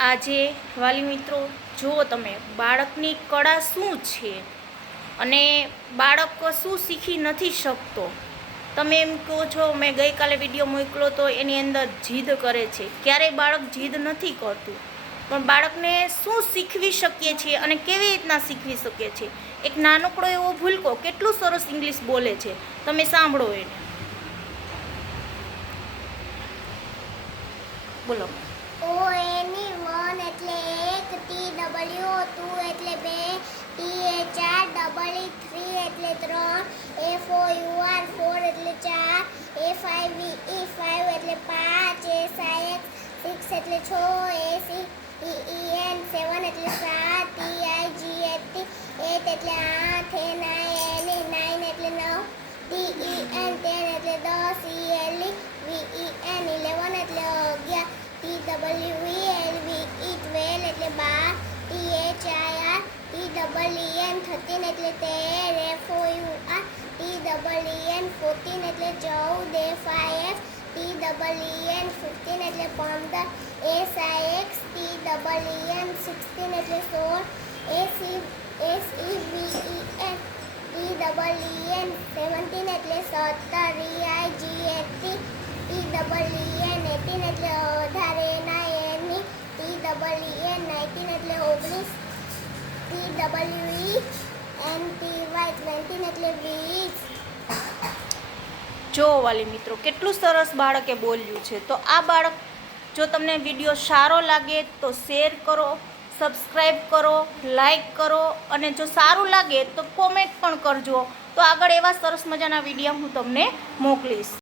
આજે વાલી મિત્રો, જુઓ તમે, બાળકની કળા શું છે અને બાળક શું શીખી નથી શકતો? તમે એમ કહો છો, મેં ગઈકાલે વીડિયો મોકલો તો એની અંદર જીદ કરે છે. ક્યારેય બાળક જીદ નથી કરતું. પણ બાળકને શું શીખવી શકીએ છીએ અને કેવી રીતના શીખવી શકીએ છીએ? એક નાનકડો એવો ભૂલકો કેટલું સરસ ઇંગ્લિશ બોલે છે. તમે સાંભળો એને. બોલો. ઓ ડબલ્યુ ટુ એટલે બે ટી એ ચાર ડબલ ઈ થ્રી એટલે ત્રણ A four U R four એટલે ચાર એ ફાઈવ વી ઈ ફાઈવ એટલે પાંચ એ સાઈ એક્સ સિક્સ એટલે છ A C E E N સેવન એટલે સાત T I G eighty eight એટલે આઠ એ નાઇન એન નાઇન એટલે નવ ટી ઈ એન ટેન એટલે દસ E L V double E N thirteen એટલે તેર F O U R T double E N fourteen એટલે ચૌદ F I F T double E N fifteen એટલે પંદર S I X T double E N sixteen એટલે સોળ એસી S E V E N T double E N seventeen એટલે સત્તર E I G at T double E N eighteen એટલે અઢાર એના એની T double E N nineteen એટલે ઓગણીસ T W E T Y twenty એટલે વીસ જો વાલી મિત્રો, કેટલું સરસ બાળકે બોલ્યું છે. તો આ બાળક જો તમને વીડિયો સારો લાગે તો શેર કરો સબસ્ક્રાઈબ કરો લાઈક કરો અને જો સારું લાગે તો કોમેન્ટ પણ કરજો. તો આગળ એવા સરસ મજાના વીડિયો હું તમને મોકલીશ.